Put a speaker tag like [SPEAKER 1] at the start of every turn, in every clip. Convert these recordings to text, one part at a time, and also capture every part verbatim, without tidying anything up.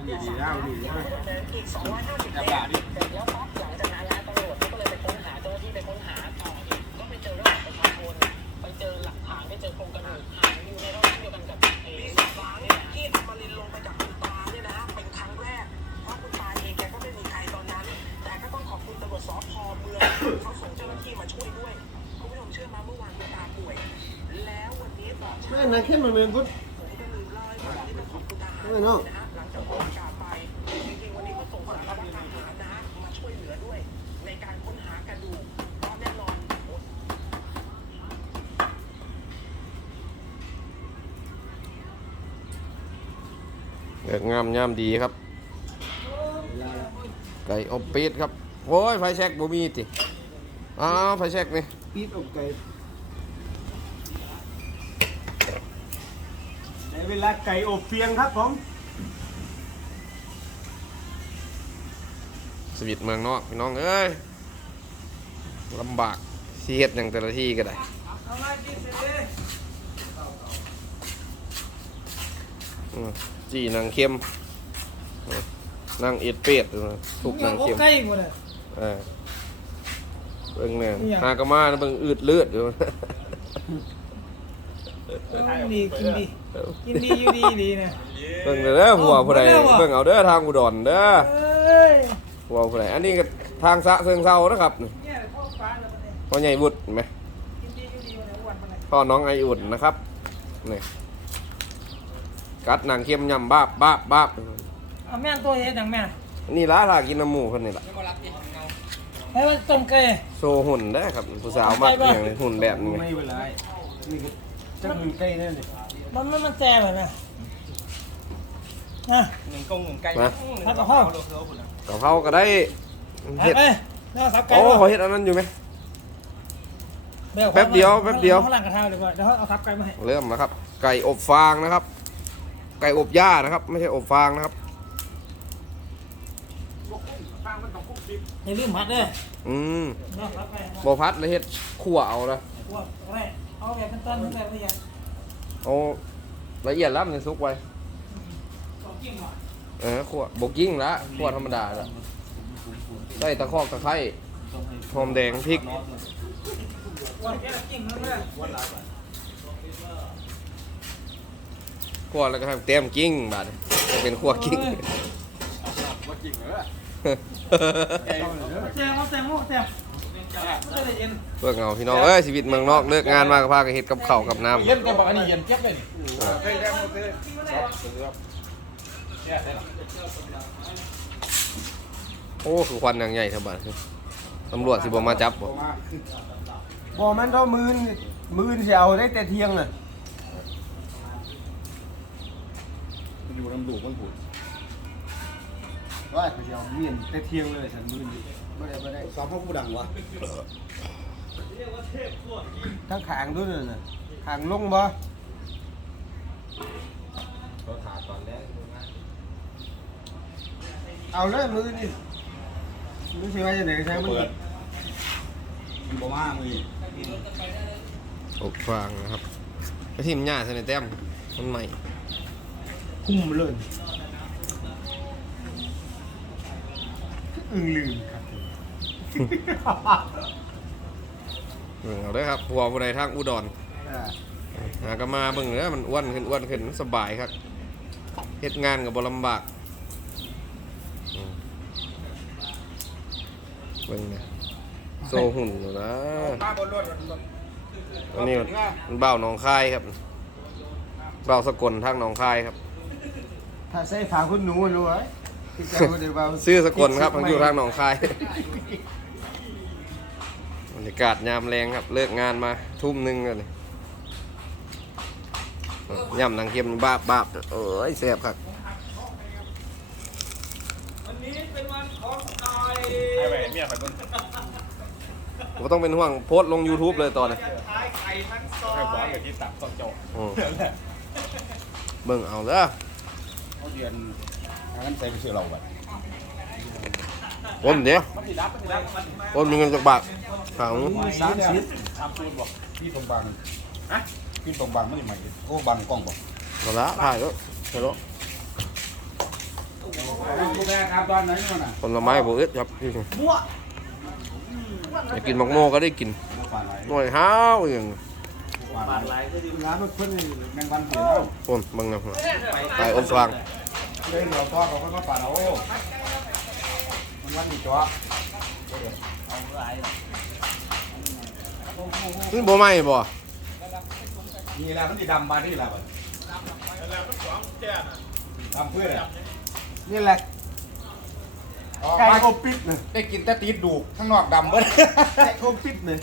[SPEAKER 1] ดีดีแล้วดีแล้วอีกสองร้อยห้าสิบเมตรเสร็จแล้วปั๊บหลังจากนั้นแล้วตำรวจก็เลยไปค้นหาเจ้าหน้าที่ไปค้นหาต่ออีกก็ไปเจอระหว่างประชาชนไปเจอหลักฐานไปเจอโครงกระดูกหายอยู่ในร่องเดียวกันกับไอ้สฟ้าเนี่ยที่อมรินทร์ลงไปจากคุณตาเนี่ยนะฮะเป็นครั้งแรกเพราะคุณตาเองแกก็ไม่มีใครตอนนั้นแต่ก็ต้องขอบคุณตำรวจสภ.เมืองเขาส่งเจ้าหน้าที่มาช่วยด้วยคุณผู้ชมเชื่อมาเมื่อวานคุณตาป่วยแล้ววันนี้ตอนเช้าไม่นะแค่มาเรียนพุทธผมก็ลืมเล่าให้ฟังที่ต้องขอบคุณทหารนะฮะหลังจากออกอากาศไปจริงๆวันนี้ก็ส่งสารวัตรทหารนะฮะมาช่วยเหลือด้วยในการค้นหากระดูกเพราะแน่นอน
[SPEAKER 2] เลือกงามยามดีครับไก่อบปีดครับโอ้ยไฟแช็กบ่มีติอ้าวไฟแช็กนี่
[SPEAKER 1] ปี๊ดอบไก่ในเวลาไก่อบเฟียงครับผม
[SPEAKER 2] สวิตเมืองนอกพี่น้องเอ้ยลำบากสิเฮ็ดอย่างแต่ละที่ก็ได้อืมจีนางเค็มอืมนางเอ็ดเป็ดทุกนางเค็ม
[SPEAKER 3] ใกล้หมดเลย
[SPEAKER 2] เออเบิ่งเนี่ยหากะมาเบิ่งอืดเลือดอยู่
[SPEAKER 3] ดีกินดีกินดีอยู่ดีดีนะ
[SPEAKER 2] เบิ่งเด้อหัวผู้ใดเบิ่งเอาเด้อทางอุดรเด้อ
[SPEAKER 3] เอ้ย
[SPEAKER 2] หัวผู้ใดอันนี้ก็ทางสะเชิงเซานะครับนี่
[SPEAKER 3] เนี่ยพ่อฟ้าแล้วมันเนี่ย
[SPEAKER 2] พ่อใหญ่บุตรเห็นไหม
[SPEAKER 3] กินดีอยู่ดีวันไหนวันมันไหน
[SPEAKER 2] พ่อน้องไออุ่นนะครับนี่กัดหนังเค็มยำบ้าบบ้าบบ้าบ
[SPEAKER 3] เอาแม่ตัวเฮ็ดอย่างแม่
[SPEAKER 2] นี่ล่ะถ้ากินน้ำหมูคนนี่ล่ะ
[SPEAKER 3] ให้มันต้มไก่
[SPEAKER 2] โซหุ่นได้ครับผู้สาวมักอย่างนี้หุ่นแบบนี้
[SPEAKER 1] ไม่เป็นไรนี่คือจังหนึ่งไก่นั่นเลย
[SPEAKER 3] มันมันมันแซ่บเลยนะนะ
[SPEAKER 4] หนึ่งกงหนึ่งไก่
[SPEAKER 2] นะ
[SPEAKER 3] ผัดกะเพราก
[SPEAKER 2] ะเพราก็ได้
[SPEAKER 3] เฮ็
[SPEAKER 2] เห็
[SPEAKER 3] ด
[SPEAKER 2] ด
[SPEAKER 3] เอ้ยแล้วสับไก่
[SPEAKER 2] โอ้ขอเห็ดอันนั้นอยู่ไหม แป๊บเดียวแป๊บเดียว
[SPEAKER 3] ข้างหลังกระทะดีกว่าเดี๋ยวเอาสับไก่มาให้
[SPEAKER 2] เริ่มแล้วครับ ไก่อบฟางนะครับ ไก่อบหญ้านะครับ ไม่ใช่อบฟางนะครับ
[SPEAKER 3] อย่าลืมผัดเด้อ
[SPEAKER 2] อืม
[SPEAKER 3] เนาะสับไก่
[SPEAKER 2] บพัดเลยเฮ็ดขั่วเอานะ
[SPEAKER 3] พวกอะไรเอาแบบเป็นต้นเป็นแบบละเอียด
[SPEAKER 2] เอาละเอียดแล้วมันจะซุกไว้
[SPEAKER 3] ของจริงว่ะ
[SPEAKER 2] เออขั่วบกยิ่งละขั่วธรรมดาละใส่ตะคอกตะไคร้หอมแดงพริก
[SPEAKER 3] วันแค่จริงนั่นแหละ
[SPEAKER 2] ขั่วแล้วก็ให้เต็มกิ้งบาดจะเป็นขั่วกิ้ง
[SPEAKER 4] ว่าจริงเหรอ
[SPEAKER 3] แซ่บแซ่บแซ่บไม่ได้เย็น
[SPEAKER 2] เพื่อเงาพี่น้องเอ้ยชีวิตเมืองนอกเลิกงานมาก็พากันเฮ็ดกับข้าวกับน้ำ
[SPEAKER 4] เล่นกันบอกอันนี้เย็นเก็บเลยนี่
[SPEAKER 2] โอ้คือควันอย่างใหญ่ทั้งบ้านตำรวจสิบ่มาจับบ่
[SPEAKER 1] บ่มันเท่ามืนมืนเสียวได้แต่เที่ยงน่ะ
[SPEAKER 4] อยู่ลำดูมันผูด
[SPEAKER 1] ว่าเสียวเมียนแต่เที่ยงเลยฉันมืนไม่ได้ไม่ได้
[SPEAKER 4] ซ้อมพ่อผู้ดังวะ
[SPEAKER 1] ทั้งขางด้วยน่ะขางลงบ่
[SPEAKER 4] เขาถาตอนแรก
[SPEAKER 1] เอาเลยมือนี่มือสิว่าจะไหนใช้มัน
[SPEAKER 4] เปิดมันบอกว่ามือ
[SPEAKER 2] อบฟางนะครับไอ้ทิมหญ้าใส่ในแต้มมันใหม่
[SPEAKER 1] คุ้มเลยอึ้งลืมครับ
[SPEAKER 2] เบิ่งเอาเด้อครับหัวผู้ใดทางอุดร
[SPEAKER 1] อ่า
[SPEAKER 2] หาก็มาเบิ่งเด้อมันอ้วนขึ้นอ้วนขึ้นสบายครับเฮ็ดงานก็บ่ลำบากอืมเบิ่งเนี่ยโซหุ่นอยู่นะ
[SPEAKER 4] มาบนรถ
[SPEAKER 2] อันนี้มันเบ้าหนองคายครับเบ้าสกลทางหนองคายครับ
[SPEAKER 1] ถ้าใส่ฝาคุณหนูรู้ไหมที่จะบ่ได้ว่า
[SPEAKER 2] ซื้อสกลครับมันอยู่ทางหนองคายบรรยากาศยามแรงครับเลิกงานมาทุ่มหนึงเลยย่ำนางเค็มบ้าบบ้าบเอ้ยแซ่บครับ
[SPEAKER 3] วันนี้เป็นวันของไทย
[SPEAKER 4] ไอ้แหวนเมียไปบน
[SPEAKER 2] ก็ต้องเป็นห่วงโพสต์ลง YouTube เลยตอนนี้
[SPEAKER 3] ท้ายไข่ทั้งซอ
[SPEAKER 4] ไอ้บอส
[SPEAKER 3] ย
[SPEAKER 4] กับที่ตับต้องโจ
[SPEAKER 2] อืมเบิ่งเอาเด้อ
[SPEAKER 4] เขาเรียนงั้นใส่ไปเชื่อเราแบบ
[SPEAKER 2] คนเดี๋ยว
[SPEAKER 4] มันติดรับมันติดรับมัน
[SPEAKER 2] คนมีเงินจากบาทถาม
[SPEAKER 4] สามสิบสามศูนย์บอกพี่ตรงบางฮะพี่ตรงบางไม่ได้ใหม่โอ้บางกล้องบอก
[SPEAKER 2] เอาละถ่ายแล้วเสร็จแล้ว
[SPEAKER 4] โกูแม่ครับตอนไหนมันอ่ะ
[SPEAKER 2] ผลไม้บ่อึดครับพี่อยากกินมักโมก็ได้กิน
[SPEAKER 4] ปลาไหล
[SPEAKER 2] หน่วยห้าวอย่าง
[SPEAKER 4] ปลาไหลก็ดีร้านมันเพิ่นแมงวันเสียแล้ว
[SPEAKER 2] โอนบังนะไปอบฟาง
[SPEAKER 4] เล่นเราทอดเราก็มาปลาเรามันวันนี้จ้ะ
[SPEAKER 2] นี่บ่ไหม้บ่
[SPEAKER 4] นี่แหละมันจะดำมาที่แหละดำเพื่อนนี่แหละไก่อบปิดเนี่ยได้กินแต่ตีดดูกข้างนอกดำเบิ้ลไก่อบปิดเนี่ย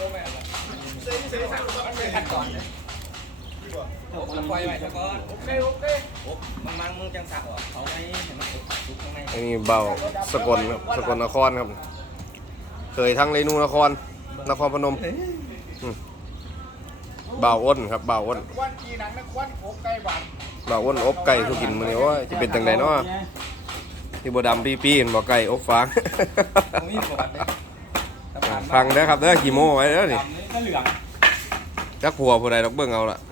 [SPEAKER 3] ปล่อยไว้ซะก่อนโอเคโอเคโอ้มันมังมึงจังสักเหรอเขาไม่เห็นมันสุกข้างใน
[SPEAKER 2] อันนี้เบาสกลครับสกลนครครับเคยทั้งเรนูนครนครพนมอืมเบาอ้นครับเบาอ้น
[SPEAKER 4] วันกีนังนักวันอบไก่หวาน
[SPEAKER 2] เบาอ้นอบไก่สุกินมื้อนี้ว่าจะเป็นจังไดเนาะที่บ่ดำปี้ๆเห็นบ่ไก่อบฟาง
[SPEAKER 3] มีประวัติเลย
[SPEAKER 2] ฟังเด้อครับเด้อกี่โมไว้เด้อนี่
[SPEAKER 3] ดำนี่ก็เหลือง
[SPEAKER 2] จักผัวผู้ใดดอกเบิ่งเอาล่ะ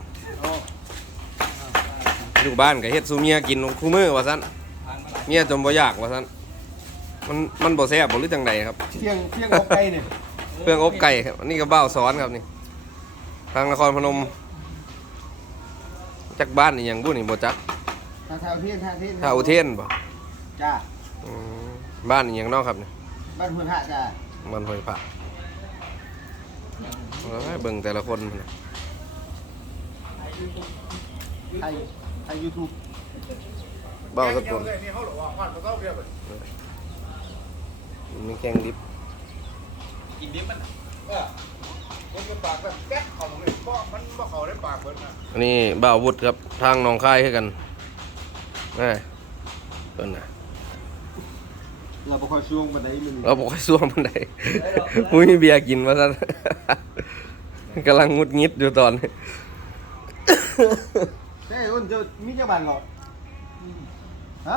[SPEAKER 2] อยู่บ้านก็เฮ็ดสู่เมียกินคู่มื้อว่าซั่น
[SPEAKER 3] ผ่านมาหลาย
[SPEAKER 2] เมียจนบ่อยากว่าซั่นมันมันบ่แซ่บบ่หรือจังใดครับ
[SPEAKER 4] เที่ยงเที่ยงอบไก่เนี่ย
[SPEAKER 2] เครื่องอบไก่ครับอันนี้ก็เบ้าสอนครับนี่ทางนครพนมจักบ้านนี่หยังบุนี่บ่จัก
[SPEAKER 4] ทางเท้าเที่ยงทางเที่ยง
[SPEAKER 2] ท่าอุเทนบ่
[SPEAKER 4] จ้า
[SPEAKER 2] อืมบ้านนี่หยังเนาะครับนี่
[SPEAKER 4] บ้านหัวหน้าจ้า
[SPEAKER 2] มันห้อยพระเอ้ยเบิ่งแต่ละคนพุ่นน่ะ
[SPEAKER 4] ไทยไทยยูทูบ
[SPEAKER 2] เบ้าสกล
[SPEAKER 4] นี่เขาหรอว่าควานเขาเท่าเดียวกัน
[SPEAKER 2] มีแกงดิบ
[SPEAKER 3] กินดิบมัน
[SPEAKER 4] เออคนกับปากแบบแก๊กเขาเลยบ่มันบ่เขาได้ปากเบิดนะ
[SPEAKER 2] อันนี้บ่าววุฒิครับทางหนองคายคือกันแม่เพิ่นน่ะ
[SPEAKER 4] เราบ่ค่อยช่วงบันไดมัน
[SPEAKER 2] เราบ่ค่อยซ่วงปานใดมุ้ยเบียร์กินว่าซั่น กำลังงุดงิดอยู่ตอนนี้
[SPEAKER 4] เฮ้ยอ้นเจะมีเจ้าบ้านเหรอฮะ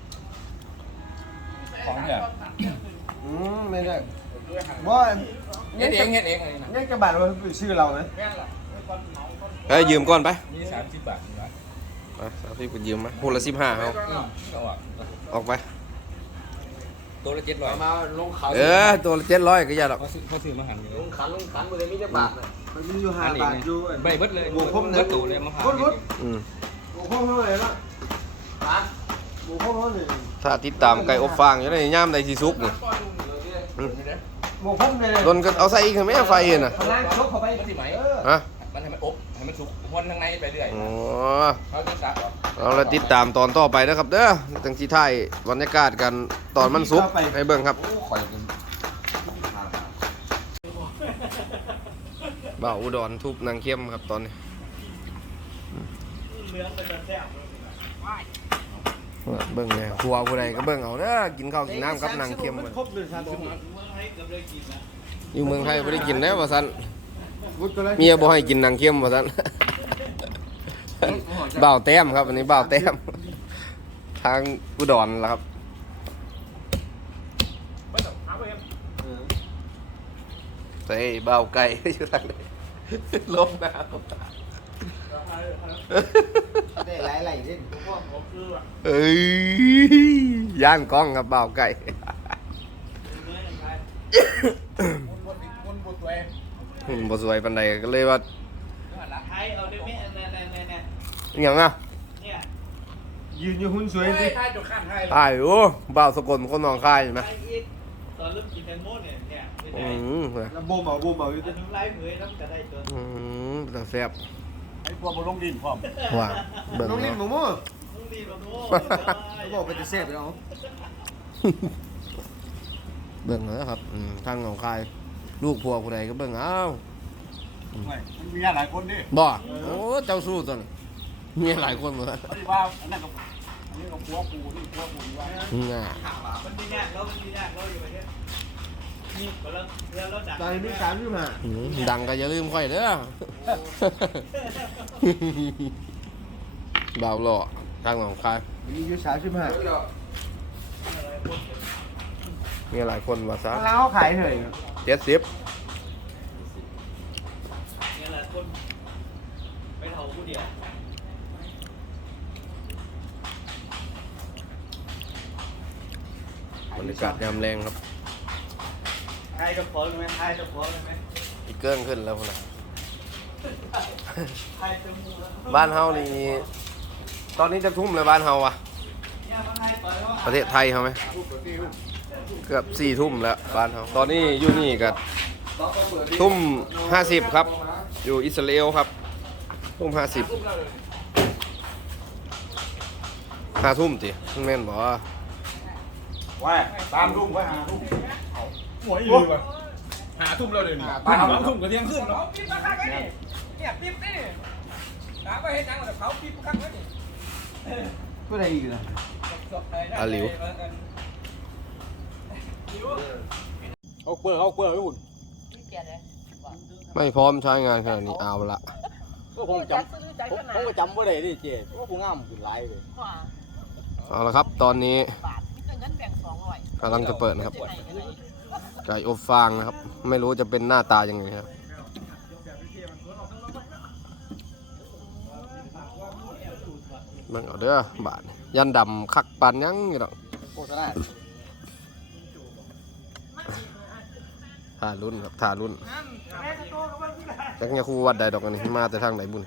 [SPEAKER 3] ของเนี่ย
[SPEAKER 4] อืมไม่ได้บ่
[SPEAKER 3] เฮ็ดเองเฮ็ดเองเลยนะ
[SPEAKER 4] ยังเจ้าบ้านว่าเป็นชื่อเราไหม
[SPEAKER 2] เฮ้ยยืมก่อนไป
[SPEAKER 3] มีสามสิบบาทอยู่นะ
[SPEAKER 2] อ่ะสาวพี่กูยืมมาพูดละสิบห้าเขา
[SPEAKER 3] ก็ออก
[SPEAKER 2] ออกไป
[SPEAKER 3] ตัวละเจ็ดร้อย
[SPEAKER 4] มาลงเขา
[SPEAKER 2] เออตัวละเจ็ดร้อยก็อย่าหรอก
[SPEAKER 3] เขาซื้อเขาซื้อมาหันอยู่
[SPEAKER 4] ลงขันลงขันมันเลยมีเจ้าบ้านมันมีอยู่ห้าบาทอยู่
[SPEAKER 3] ใบเบิดเลย
[SPEAKER 4] บวกพม
[SPEAKER 3] เบิดตูเลยมาผ่าน
[SPEAKER 4] พุดพุด
[SPEAKER 2] อืม
[SPEAKER 4] บวกพมเท่าไหร่ละฮะบวกพมเท่าไหร่
[SPEAKER 2] ถ้าติดตามไก่อบฟางอยู่ในย่ามใดที่สุกนี่อืม
[SPEAKER 4] บวกพมเลย
[SPEAKER 2] โดนก็เอาใส่อีกไหมไฟน่ะ
[SPEAKER 4] พลังชกเข้าไป
[SPEAKER 3] มันที่ไหม
[SPEAKER 2] ฮะ
[SPEAKER 3] มันให้มันอบให้มันสุกวนข้างในไปเรื่อย
[SPEAKER 2] อ๋อ
[SPEAKER 3] เขาจะซักออก
[SPEAKER 2] เอาละติดตามตอนต่อไปนะครับเด้อจังสิถ่ายบรรยากาศกันตอนมันสุกให้เบิ่งครับ
[SPEAKER 4] ข่อยเป็น
[SPEAKER 2] บ่าวอุดรทุบนางเข้มครับตอนนี้เบิ่งเนี่ยครัวผู้ใดก็เบิ่งเอาเด้อกินข้าวกินน้ำกับนางเข้ม
[SPEAKER 4] มันครบเลยครับ
[SPEAKER 2] อยู่เมืองไทยบ่ได้กินแล้วว่าซั่น
[SPEAKER 4] วุฒิตัวแรก
[SPEAKER 2] เมียบ่ให้กินนางเข้มว่าซั่น บ่าวแต้มครับอันนี้บ่าวแต้ม ทางอุดรล่ะครับใส่บ่าวไก่ อยู่ทางไหนลบหน้าลบตา
[SPEAKER 4] ได้หลายหลายเส้น
[SPEAKER 2] เอ้ยย่างกล้องครับบ่าวไก่ อืมบ่สวยปานใดก็เลยว่า
[SPEAKER 3] ไทยเอาได้ไหมเนี่ยเนี่ยเนี่ย
[SPEAKER 2] อหย่างอ่ะ
[SPEAKER 3] เนี่ย
[SPEAKER 4] ยืนอยู่หุ่นสวยดิ
[SPEAKER 3] ไทยจุดขั้นไทย
[SPEAKER 2] อ้ายโอ้บ่าวสกลคนหนองคายเห็นไหม
[SPEAKER 3] ไทยอีกตอนเริ่มกินแตงโมเนี่ยเนี่ยไม่
[SPEAKER 2] อื
[SPEAKER 3] ได้
[SPEAKER 2] มเว้ย
[SPEAKER 4] แล้วบ่มเอาบ่มเอาอยู่
[SPEAKER 3] อั
[SPEAKER 4] ดิ
[SPEAKER 3] นน้ำลายเผยน้ำกระไดตัว
[SPEAKER 2] อืมแต่แซ่บ
[SPEAKER 4] ไอ้พวกบ่ลงดินพร้อม
[SPEAKER 2] ว่าเบิ่ง
[SPEAKER 4] ลงดินหมู
[SPEAKER 2] เนาะ
[SPEAKER 4] หมู
[SPEAKER 3] มึงดีกว่าโน้
[SPEAKER 4] เขาบอกไปจะแซ่บแล้ว
[SPEAKER 2] เบิ่งนะครับอืมทางหนองคาย ลูกผัวผู้ใดก็เบิ่งเอา
[SPEAKER 4] มันมีหลายคนดิ
[SPEAKER 2] บ่โอ้เจ้าสู้ตัวนี้มีหลายคนเหมือนกัน
[SPEAKER 4] เขาที่ว่าอันนั้นก็อันนี้ก็ผัวปูนี่ผัวปูว่า
[SPEAKER 2] น่ะ
[SPEAKER 3] มันมียากแล้วมันมียากแล้วอยู่ประเทศนี่ก็แล้วแล้วดัก
[SPEAKER 4] ตอนนี้มีสามอยู่มา
[SPEAKER 2] อืมดังก็อย่าลืมค่อยเด้อ บ่าวหล่อทางหนองคาย
[SPEAKER 4] มีอยู่สามสิบห้า
[SPEAKER 2] มีหลายคนว่าซะ
[SPEAKER 4] แล้วเขาขายเท่าไหร่
[SPEAKER 2] เจ็ดสิบ
[SPEAKER 3] เนี่ยแหละคนไปเท่าผู้เดียว
[SPEAKER 2] บรรยากาศยามแรงครับ
[SPEAKER 3] ไทยกับพอเลยไหมไทยกับพอเลยไหม
[SPEAKER 2] อีกเกิ้งขึ้นแล้วพุ่นนะ
[SPEAKER 3] ไทยกับมูแล้ว
[SPEAKER 2] บ้านเฮานี่ตอนนี้จะทุ่มเลยบ้านเฮาวะ
[SPEAKER 3] เนี่ยมันไทยต่อยว่า
[SPEAKER 2] ประเทศไทยเขาไหมเกือบสี่ทุ่มแล้วบ้านเฮาตอนนี้อยู่นี่กับทุ่มห้าสิบครับ อยู่อิสราเอลครับทุ่มห้าสิบห้าทุ่มติมันแม่นบอกว่า
[SPEAKER 4] ว่าตามรุ่งไว้หารุ่ง
[SPEAKER 5] หัวอีหลีว่ะหาทุ่มแล้วเลยนี่ทุ่มสองทุ่มก็เที่ยงคืนเนาะ
[SPEAKER 3] ปิ๊บมาข้างนี่เนี่ยปิ๊บนี่ถามว่าเห็นยังแต่เขาปิ๊บข้างนี่
[SPEAKER 4] เพื่ออะไรอีกนะ
[SPEAKER 2] อาหลิว
[SPEAKER 5] เอาเปลือกเอาเปลือกให้หุ่น
[SPEAKER 2] ไม่พร้อมใช้งานขนาดนี้เอาละ
[SPEAKER 5] ก็คงจำผมผมก็จำว่าได้ดิเจ๊ว่าผู้งามขึ้นหลายเลย
[SPEAKER 2] เอาละครับ ตอนนี้กำลังจะเปิดนะครับไก่อบฟางนะครับ ไม่รู้จะเป็นหน้าตายังไงครับมันเอาเด้อบาทยันดำคักปันยังอยู่หรอก
[SPEAKER 5] โฆษณา
[SPEAKER 2] ท่ารุ่นครับท่ารุ่นจักเนี่ยครูวัดใดดอกอันนี้มาแต่ทางไหนบุญ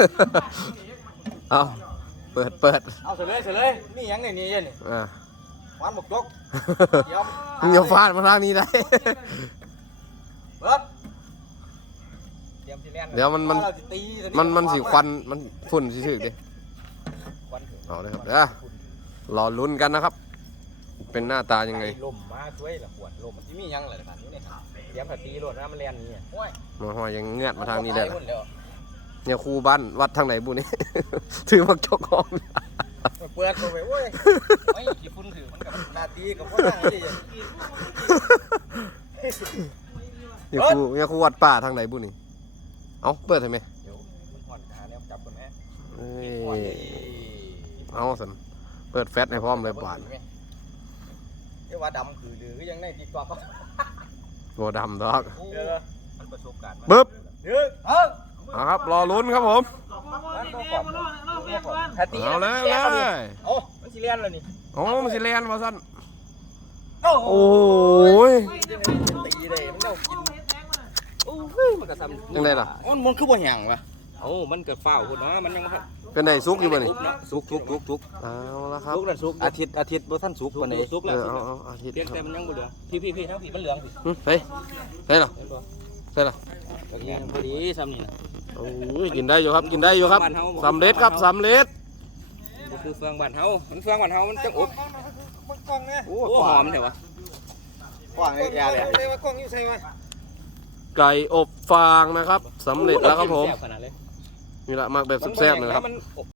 [SPEAKER 2] เอาเปิดเปิด
[SPEAKER 5] เอาเสร็จเลยเสร็จเลยนี่ยังไงนี่เย็นนี่
[SPEAKER 2] อ่า
[SPEAKER 5] หวานบกจกเดี๋ยว
[SPEAKER 2] มึงอย่าฟาดมาทางนี้ได้
[SPEAKER 5] เบิดเตรียมสิแล่น
[SPEAKER 2] เดี๋ยวมันมัน
[SPEAKER 5] เราสิตี
[SPEAKER 2] มันมันสีควันมันฝุ่นสิสึกดิ
[SPEAKER 5] ควันถึง
[SPEAKER 2] เอาเลยครับเดี๋ยวรอลุ้นกันนะครับ เป็นหน้าตายังไง
[SPEAKER 5] ลมมาช่วยละขวดลมมันที่มียังเลยนะครับนี่เนี่ยเตรียมถ้าตีโลดนะมันแล่นนี่โอ้ย
[SPEAKER 2] มาหอยยังเงือดมาทางนี้ได้
[SPEAKER 5] ตย
[SPEAKER 2] ล่ะ
[SPEAKER 5] หมแล้ว
[SPEAKER 2] เนี่ยครูบ้านวัดทางไหนบุนี่ ถือมักจกหอม
[SPEAKER 5] เปิดตัวไปโอ้ยไอ้ขี้ฝุ่นถือมันกับนาตีกับพวกนั่งนี่
[SPEAKER 2] เนี่ยครูเนี่ยครูวัดป่าทางไหนบุนี่เอาเปิดทำไม
[SPEAKER 5] เดี๋ยวมันผ่อนขาเนี่ยจับคนแม่
[SPEAKER 2] เอ้
[SPEAKER 5] ผ่อน
[SPEAKER 2] ย
[SPEAKER 5] ดิ
[SPEAKER 2] เอาสันเปิดแฟตให้พร้อมเลยบาท
[SPEAKER 5] เรียกว่าดำคือหรือยังในติ๊กต็อก
[SPEAKER 2] โบดำดอก
[SPEAKER 5] เออมันประสบการณ์
[SPEAKER 2] ปึ๊บ
[SPEAKER 5] เดี๋ยวเออ
[SPEAKER 2] เอาครับรอลุ้นครับผม
[SPEAKER 5] ถ้าตี
[SPEAKER 2] เอาเลยเอาเลย
[SPEAKER 5] โอ้มันสิเลียนแล้วนี่
[SPEAKER 2] โอ้มันสิเลียนมาสั้น
[SPEAKER 5] โอ้
[SPEAKER 2] โอ้ย
[SPEAKER 5] ตีเลยมันเอากินโอ้ยมันก็ทำ
[SPEAKER 2] ยังไงล่ะ
[SPEAKER 5] มันมันคือบ่แห้งวะเอ้ามันก็เฝ้าพุ่นนะมันยังบ่
[SPEAKER 2] เป็นไงซุกอยู่บ่นี่
[SPEAKER 5] สุกสุกสุกสุก
[SPEAKER 2] เอาละครับ
[SPEAKER 5] สุกนั่นสุกอาทิตย์อาทิตย์บ่ทันสุกปานนี้สุก
[SPEAKER 2] เอ
[SPEAKER 5] แล้ว
[SPEAKER 2] อเอาเอาอาทิตย์
[SPEAKER 5] เพียง
[SPEAKER 2] ค
[SPEAKER 5] แต่
[SPEAKER 2] รับ
[SPEAKER 5] มันยังบ่เหลืองพี่พี่พี่ทั้งพี่มันเหลืองพี่
[SPEAKER 2] หึเฮ้ยเฮ้ยเหรอ
[SPEAKER 5] เห็นบ่
[SPEAKER 2] เฮ้ยเหรอ
[SPEAKER 5] ยังพอดีซ้ำนี่นะ
[SPEAKER 2] โอ้ยกินได้อยู่ครับกินได้อยู่ครับสำเร็จครับสำเร็จ
[SPEAKER 5] ก็คือเฟืองบ้านเฮามันเฟืองบ้านเฮามันจังอบโอ้หอมแท้วะ
[SPEAKER 4] กว้างเลยยาเลย
[SPEAKER 5] เลยว่ากล้องอยู่ใส่มา
[SPEAKER 2] ไก่อบฟางนะครับสำเร็จแล้วครับผม
[SPEAKER 5] แซ่ขนาดเลย
[SPEAKER 2] นี่แหละมักแบบแซ่บๆนะครับ
[SPEAKER 5] มัน